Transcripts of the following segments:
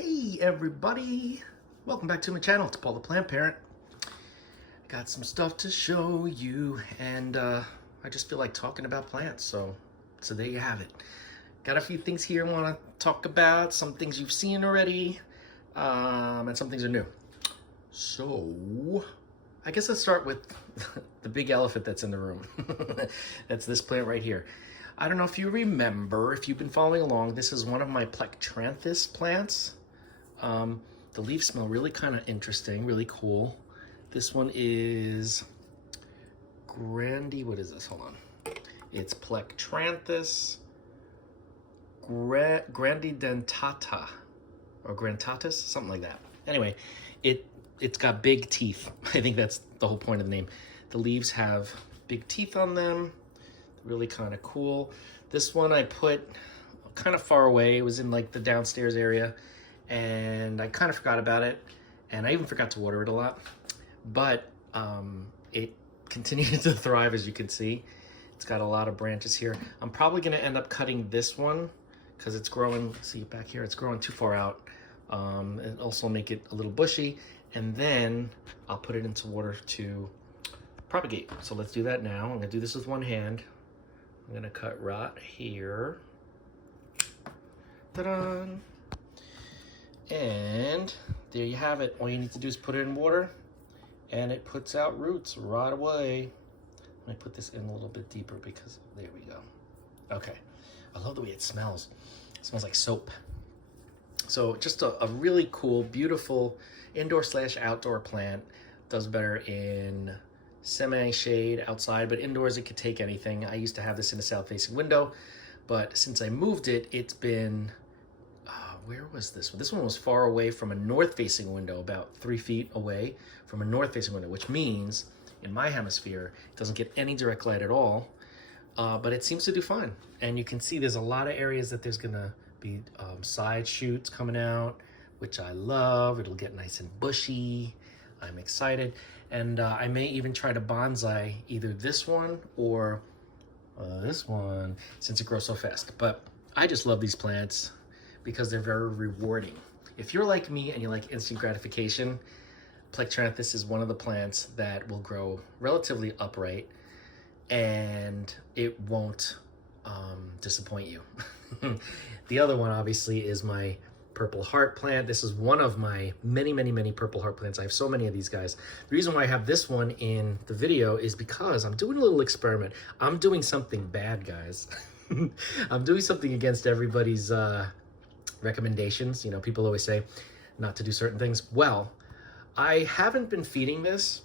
Hey everybody, welcome back to my channel. It's Paul the Plant Parent. Got some stuff to show you, and I just feel like talking about plants, so there you have it. Got a few things here I want to talk about, some things you've seen already, and some things are new. So I guess let's start with the big elephant that's in the room. That's this plant right here. I don't know if you remember, if you've been following along, this is one of my Plectranthus plants. The leaves smell really kind of interesting, really cool. This one is what is this? Hold on. It's Plectranthus grandidentata, or grantatus, something like that. Anyway, it's got big teeth. I think that's the whole point of the name. The leaves have big teeth on them. Really kind of cool. This one I put kind of far away. It was in like the downstairs area, and I kind of forgot about it, and I even forgot to water it a lot. But it continued to thrive, as you can see. It's got a lot of branches here. I'm probably going to end up cutting this one because it's growing. See back here, it's growing too far out. And also make it a little bushy, and then I'll put it into water to propagate. So let's do that now. I'm going to do this with one hand. I'm going to cut right here. Ta-da! And there you have it. All you need to do is put it in water, and it puts out roots right away. Let me put this in a little bit deeper because there we go. Okay. I love the way it smells. It smells like soap. So just a really cool, beautiful indoor/outdoor plant. Does better in semi-shade outside, but indoors it could take anything. I used to have this in a south-facing window, but since I moved it, it's been, where was this one? This one was far away from a north-facing window, about 3 feet away from a north-facing window, which means in my hemisphere, it doesn't get any direct light at all, but it seems to do fine. And you can see there's a lot of areas that there's gonna be side shoots coming out, which I love. It'll get nice and bushy. I'm excited. And I may even try to bonsai either this one or this one, since it grows so fast. But I just love these plants because they're very rewarding. If you're like me and you like instant gratification, Plectranthus is one of the plants that will grow relatively upright, and it won't disappoint you. The other one, obviously, is my purple heart plant. This is one of my many purple heart plants. I have so many of these guys. The reason why I have this one in the video is because I'm doing a little experiment. I'm doing something bad, guys. I'm doing something against everybody's recommendations. You know, people always say not to do certain things. Well, I haven't been feeding this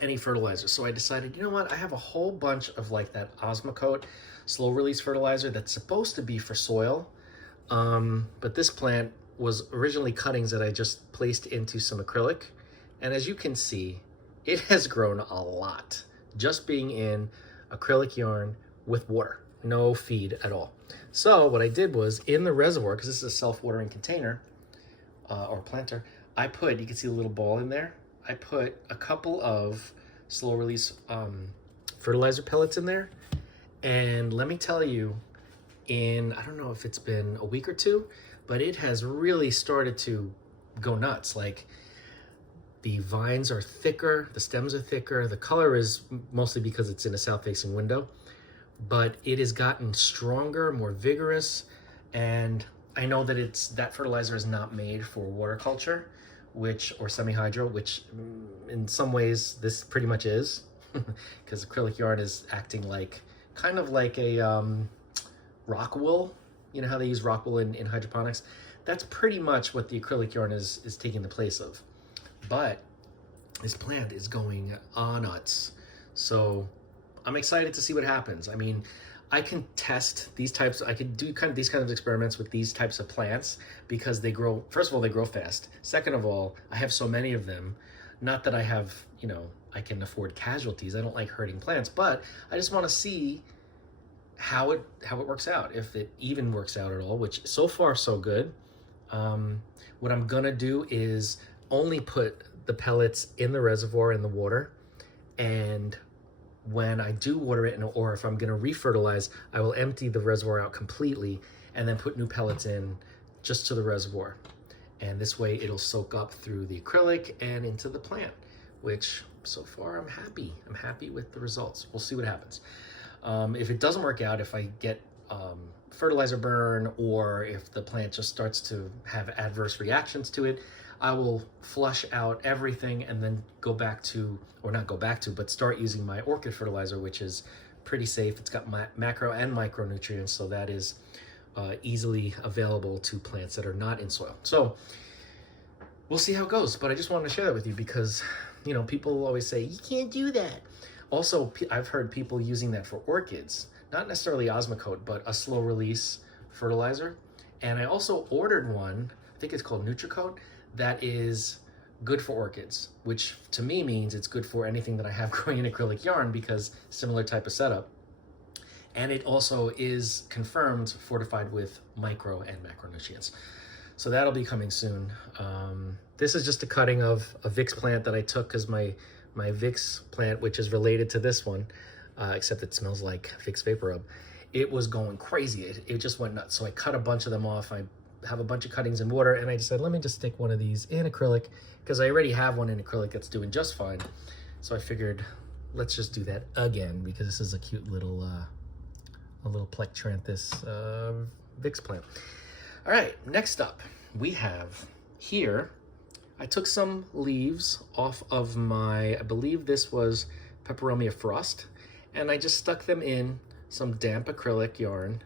any fertilizer, so I decided, you know what, I have a whole bunch of like that Osmocote slow release fertilizer that's supposed to be for soil, but this plant was originally cuttings that I just placed into some acrylic, and as you can see, it has grown a lot just being in acrylic yarn with water, no feed at all. So what I did was, in the reservoir, because this is a self-watering container or planter, I put, you can see a little ball in there, I put a couple of slow release fertilizer pellets in there, and let me tell you, in, I don't know if it's been a week or two, but it has really started to go nuts. Like, the vines are thicker, the stems are thicker, the color is mostly because it's in a south-facing window, but it has gotten stronger, more vigorous, and I know that that fertilizer is not made for water culture, or semi-hydro, which in some ways this pretty much is, because acrylic yarn is acting like, kind of like a rock wool. You know how they use rock wool in hydroponics? That's pretty much what the acrylic yarn is taking the place of. But this plant is going nuts. So I'm excited to see what happens. I mean, I can test these types, I could do these kinds of experiments with these types of plants because they grow, first of all, they grow fast. Second of all, I have so many of them. Not that I have, you know, I can afford casualties. I don't like hurting plants, but I just want to see how it works out, if it even works out at all, which so far so good. What I'm gonna do is only put the pellets in the reservoir in the water, and when I do water it, or if I'm gonna refertilize, I will empty the reservoir out completely and then put new pellets in just to the reservoir. And this way it'll soak up through the acrylic and into the plant, which so far I'm happy. I'm happy with the results. We'll see what happens. If it doesn't work out, if I get fertilizer burn, or if the plant just starts to have adverse reactions to it, I will flush out everything and then go back to, or not go back to, but start using my orchid fertilizer, which is pretty safe. It's got macro and micronutrients, so that is easily available to plants that are not in soil. So we'll see how it goes, but I just wanted to share that with you because, you know, people always say, you can't do that. Also, I've heard people using that for orchids, not necessarily Osmocote, but a slow release fertilizer. And I also ordered one, I think it's called Nutricote, that is good for orchids, which to me means it's good for anything that I have growing in acrylic yarn, because similar type of setup. And it also is confirmed fortified with micro and macronutrients. So that'll be coming soon. This is just a cutting of a Vix plant that I took because my Vix plant, which is related to this one, except it smells like Vicks Vapor Rub, it was going crazy. It just went nuts. So I cut a bunch of them off. I have a bunch of cuttings in water, and I decided, let me just stick one of these in acrylic, because I already have one in acrylic that's doing just fine. So I figured, let's just do that again, because this is a cute little a little Plectranthus Vix plant. All right, next up, we have here, I took some leaves off of my, I believe this was Peperomia Frost, and I just stuck them in some damp acrylic yarn,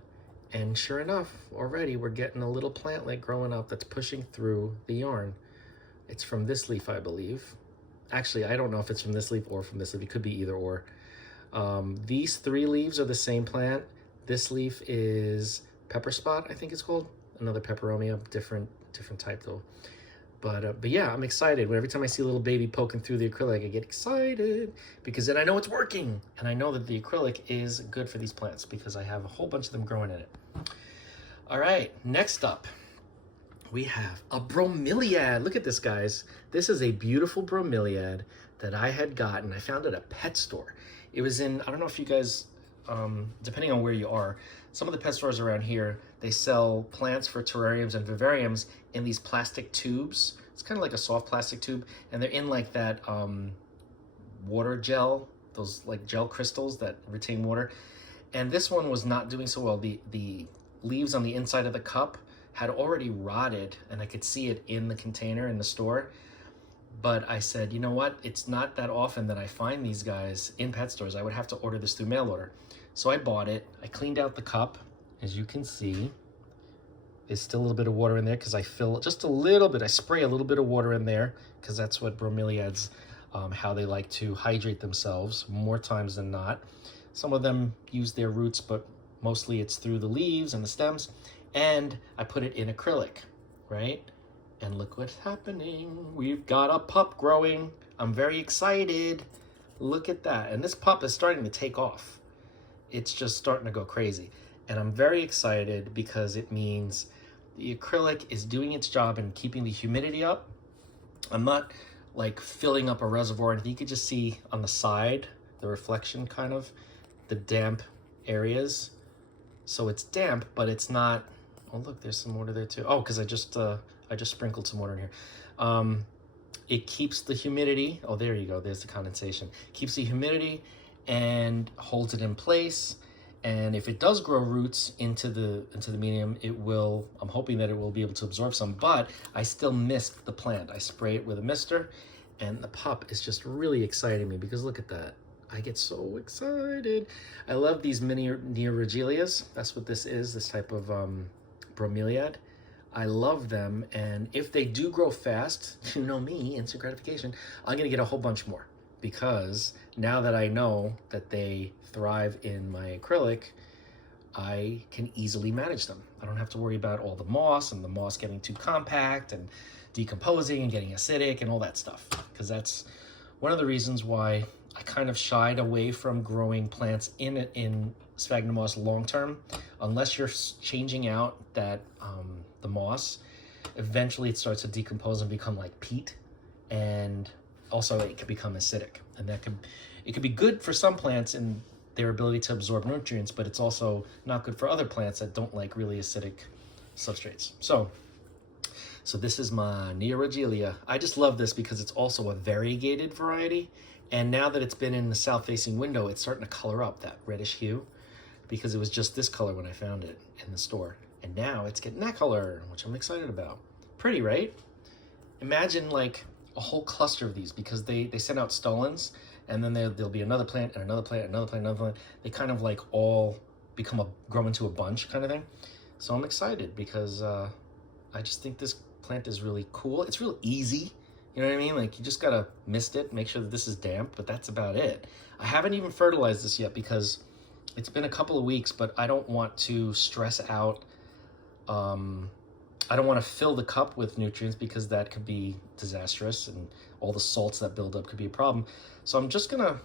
and sure enough, already we're getting a little plantlet growing up that's pushing through the yarn. It's from this leaf, I believe. Actually, I don't know if it's from this leaf or from this leaf. It could be either or. These three leaves are the same plant. This leaf is Pepper Spot, I think it's called. Another Peperomia, different type though. But yeah, I'm excited. Every time I see a little baby poking through the acrylic, I get excited, because then I know it's working. And I know that the acrylic is good for these plants because I have a whole bunch of them growing in it. All right, next up, we have a bromeliad. Look at this, guys. This is a beautiful bromeliad that I had gotten. I found it at a pet store. It was in, I don't know if you guys, depending on where you are, some of the pet stores around here, they sell plants for terrariums and vivariums in these plastic tubes. It's kind of like a soft plastic tube, and they're in like that water gel, those like gel crystals that retain water. And this one was not doing so well. The leaves on the inside of the cup had already rotted, and I could see it in the container in the store. But I said, you know what? It's not that often that I find these guys in pet stores. I would have to order this through mail order. So I bought it. I cleaned out the cup. As you can see, there's still a little bit of water in there because I fill just a little bit. I spray a little bit of water in there because that's what bromeliads, how they like to hydrate themselves more times than not. Some of them use their roots, but mostly it's through the leaves and the stems. And I put it in acrylic, right? And look what's happening. We've got a pup growing. I'm very excited. Look at that. And this pup is starting to take off. It's just starting to go crazy. And I'm very excited because it means the acrylic is doing its job and keeping the humidity up. I'm not like filling up a reservoir. And you could just see on the side, the reflection kind of, the damp areas. So it's damp, but it's not, oh look, there's some water there too. Oh, because I just sprinkled some water in here. It keeps the humidity. Oh, there you go. There's the condensation. Keeps the humidity and holds it in place. And if it does grow roots into the medium, it will, I'm hoping that it will be able to absorb some, but I still mist the plant. I spray it with a mister, and the pup is just really exciting me because look at that. I get so excited. I love these mini Neorigelias. That's what this is, this type of bromeliad. I love them, and if they do grow fast, you know me, instant gratification, I'm gonna get a whole bunch more, because now that I know that they thrive in my acrylic, I can easily manage them. I don't have to worry about all the moss and the moss getting too compact and decomposing and getting acidic and all that stuff, because that's one of the reasons why I kind of shied away from growing plants in sphagnum moss long term. Unless you're changing out that the moss, eventually it starts to decompose and become like peat, and also it can become acidic, and it could be good for some plants in their ability to absorb nutrients, but it's also not good for other plants that don't like really acidic substrates. So So this is my Nematanthus. I just love this because it's also a variegated variety. And now that it's been in the south-facing window, it's starting to color up that reddish hue because it was just this color when I found it in the store. And now it's getting that color, which I'm excited about. Pretty, right? Imagine like a whole cluster of these because they send out stolons and then there'll be another plant and another plant, another plant, another plant. They kind of like all grow into a bunch kind of thing. So I'm excited because I just think this plant is really cool. It's real easy. You know what I mean? Like you just gotta mist it, make sure that this is damp, but that's about it. I haven't even fertilized this yet because it's been a couple of weeks, but I don't want to stress out. I don't want to fill the cup with nutrients because that could be disastrous and all the salts that build up could be a problem. So I'm just gonna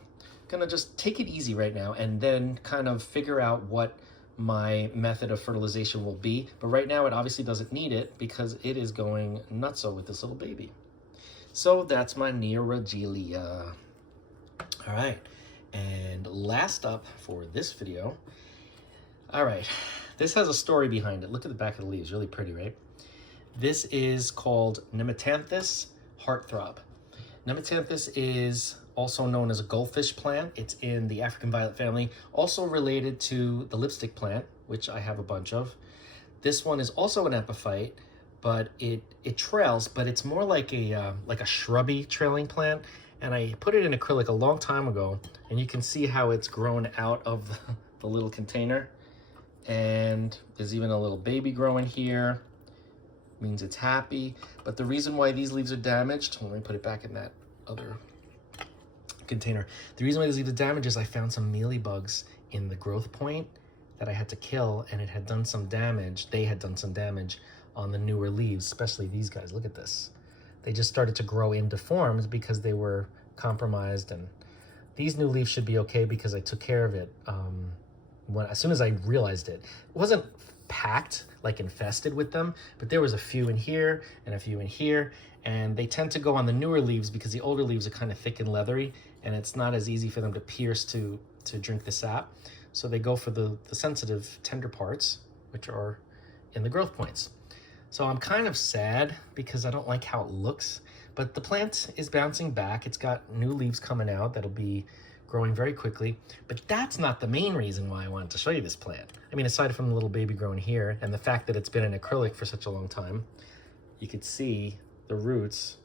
just take it easy right now and then kind of figure out what my method of fertilization will be. But right now it obviously doesn't need it because it is going nutso with this little baby. So that's my Nematanthus. All right, and last up for this video. All right, this has a story behind it. Look at the back of the leaves, really pretty, right? This is called Nematanthus heartthrob. Nematanthus is also known as a goldfish plant. It's in the African violet family, also related to the lipstick plant, which I have a bunch of. This one is also an epiphyte, but it trails, but it's more like a shrubby trailing plant. And I put it in acrylic a long time ago, and you can see how it's grown out of the little container. And there's even a little baby growing here. Means it's happy. But the reason why these leaves are damaged, let me put it back in that other container. The reason why these leaves are damaged is I found some mealybugs in the growth point that I had to kill, and it had done some damage. They had done some damage on the newer leaves, especially these guys. Look at this. They just started to grow into forms because they were compromised, and these new leaves should be okay because I took care of it as soon as I realized it. It wasn't packed, like infested with them, but there was a few in here and a few in here, and they tend to go on the newer leaves because the older leaves are kind of thick and leathery, and it's not as easy for them to pierce to drink the sap. So they go for the sensitive, tender parts, which are in the growth points. So I'm kind of sad because I don't like how it looks, but the plant is bouncing back. It's got new leaves coming out that'll be growing very quickly, but that's not the main reason why I wanted to show you this plant. I mean, aside from the little baby growing here and the fact that it's been in acrylic for such a long time, you could see the roots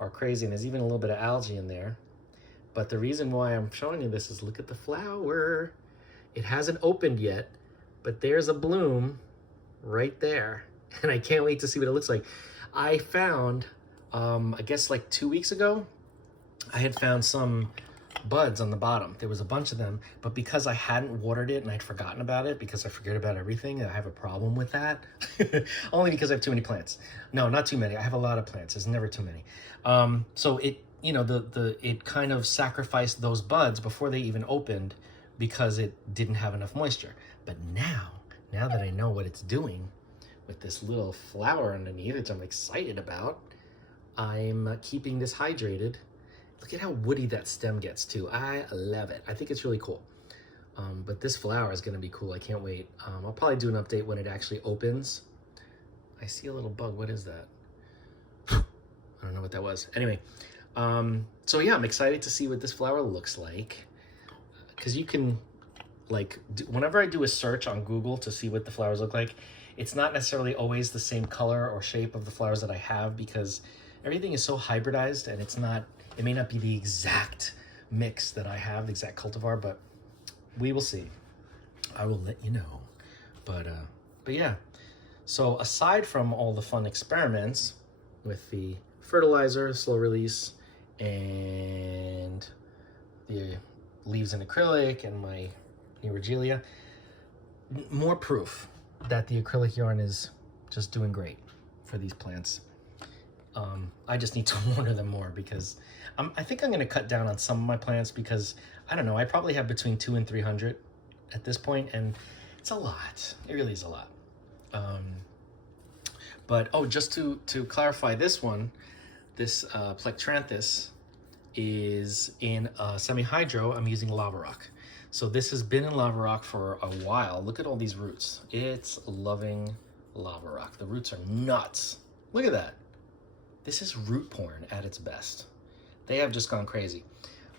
are crazy, and there's even a little bit of algae in there. But the reason why I'm showing you this is look at the flower. It hasn't opened yet, but there's a bloom right there, and I can't wait to see what it looks like. I found, I guess like 2 weeks ago, I had found some buds on the bottom. There was a bunch of them, but because I hadn't watered it and I'd forgotten about it because I forget about everything, I have a problem with that. Only because I have too many plants. No, not too many. I have a lot of plants. There's never too many. So it, you know, it kind of sacrificed those buds before they even opened because it didn't have enough moisture. But now that I know what it's doing with this little flower underneath, which I'm excited about, I'm keeping this hydrated. Look at how woody that stem gets too. I love it. I think it's really cool. But this flower is gonna be cool. I can't wait. I'll probably do an update when it actually opens. I see a little bug. What is that? I don't know what that was. Anyway, so yeah, I'm excited to see what this flower looks like. Because you can, like, whenever I do a search on Google to see what the flowers look like, it's not necessarily always the same color or shape of the flowers that I have because everything is so hybridized, and it may not be the exact mix that I have, the exact cultivar, but we will see. I will let you know. But yeah. So aside from all the fun experiments with the fertilizer, slow release, and the leaves in acrylic and my Nematanthus, more proof that the acrylic yarn is just doing great for these plants. I just need to water them more because I think I'm going to cut down on some of my plants because, I don't know, I probably have between 200 and 300 at this point, and it's a lot. It really is a lot. But, oh, just to clarify this one, this Plectranthus is in semi-hydro. I'm using lava rock. So this has been in lava rock for a while. Look at all these roots. It's loving lava rock. The roots are nuts. Look at that. This is root porn at its best. They have just gone crazy.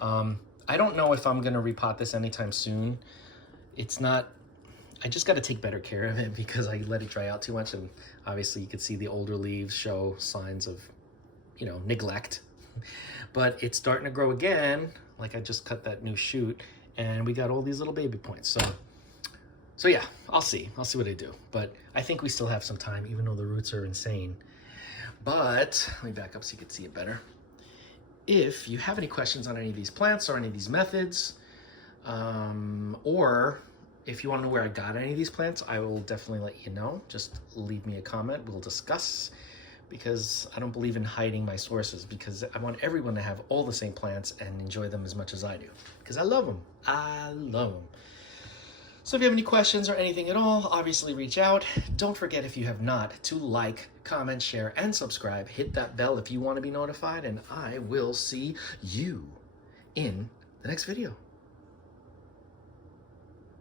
I don't know if I'm gonna repot this anytime soon. It's not, I just gotta take better care of it because I let it dry out too much, and obviously you can see the older leaves show signs of, you know, neglect. But it's starting to grow again. Like I just cut that new shoot and we got all these little baby points. So yeah, I'll see what I do. But I think we still have some time, even though the roots are insane. But let me back up so you can see it better. If you have any questions on any of these plants or any of these methods, or if you want to know where I got any of these plants, I will definitely let you know. Just leave me a comment, we'll discuss, because I don't believe in hiding my sources, because I want everyone to have all the same plants and enjoy them as much as I do, because I love them. I love them. So if you have any questions or anything at all, obviously reach out. Don't forget, if you have not, to like, comment, share, and subscribe. Hit that bell if you want to be notified, and I will see you in the next video.